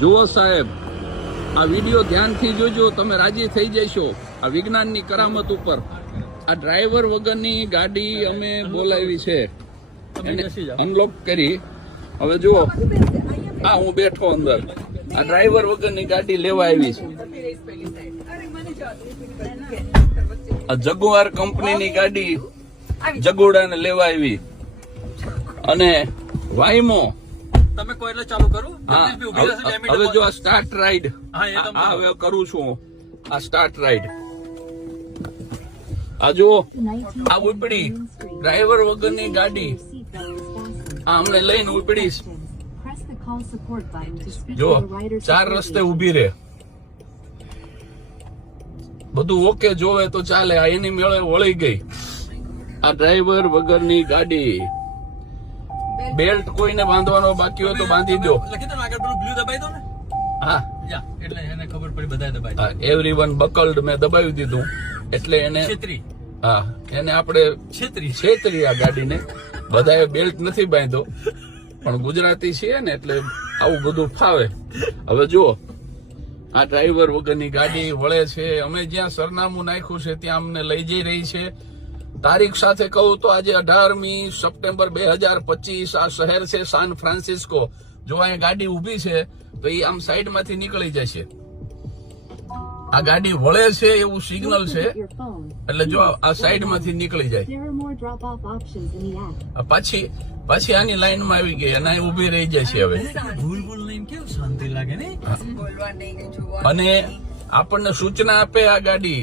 જુઓ સાહેબ, આ વિડીયો ધ્યાનથી જોજો, તમે રાજી થઈ જશો આ વિજ્ઞાનની કરામત ઉપર. આ ડ્રાઈવર વગરની ગાડી અમે બોલાવી છે, એને અનલોક કરી. હવે જુઓ, આ હું બેઠો અંદર, આ ડ્રાઈવર વગરની ગાડી લેવા આવી છે. આ જગુઆર કંપનીની ગાડી જગોડાને લેવા આવી. અને વાઈમો તમે કોઈ એટલે ચાલુ કરું. હવે જો આ સ્ટાર્ટ રાઈડ હવે કરું છું. આ સ્ટાર્ટ રાઈડ આ જો, આ ઉપડી ડ્રાઈવર વગરની ગાડી આ અમને લઈને ઉપડીશ. જો 4 રસ્તે ઉભી રે, બધું ઓકે જોવે તો ચાલે. આ એની મેળે વળી ગઈ આ ડ્રાઈવર વગરની ગાડી. બેલ્ટ કોઈને બાંધવાનો બાકી હોય તો બાંધી દો. લખી દો ને આગળ પેલું બ્લુ દબાઈ દો ને. હા, એટલે એને ખબર પડી, બધાએ દબાઈ. એવરીવન બકલ્ડ મેં દબાવી દીધું એટલે એને છેતરી. હા, એને આપણે છેતરી આ ગાડીને. બધાએ બેલ્ટ નથી બાંધ્યો, પણ ગુજરાતી છીએ ને એટલે આવું બધું ફાવે. હવે જુઓ, આ ડ્રાઈવર વગરની ગાડી વળે છે. અમે જ્યાં સરનામું નાખ્યું છે ત્યાં અમને લઈ જઈ રહી છે. તારીખ સાથે કહું તો આજે 18મી સપ્ટેમ્બર 2025 આ શહેર છે સાન ફ્રાન્સિસ્કો. જો અહીંયા ગાડી ઉભી છે તો એ આમ સાઈડમાંથી નીકળી જશે. આ ગાડી વળે છે એવું સિગ્નલ છે એટલે જો આ સાઈડમાંથી નીકળી જાય. પાછી આની લાઈનમાં આવી ગઈ અને ઉભી રહી જશે. હવે ભૂલ લઈને કેવું શાંતિ લાગે ને. અને આપણને સૂચના આપે આ ગાડી.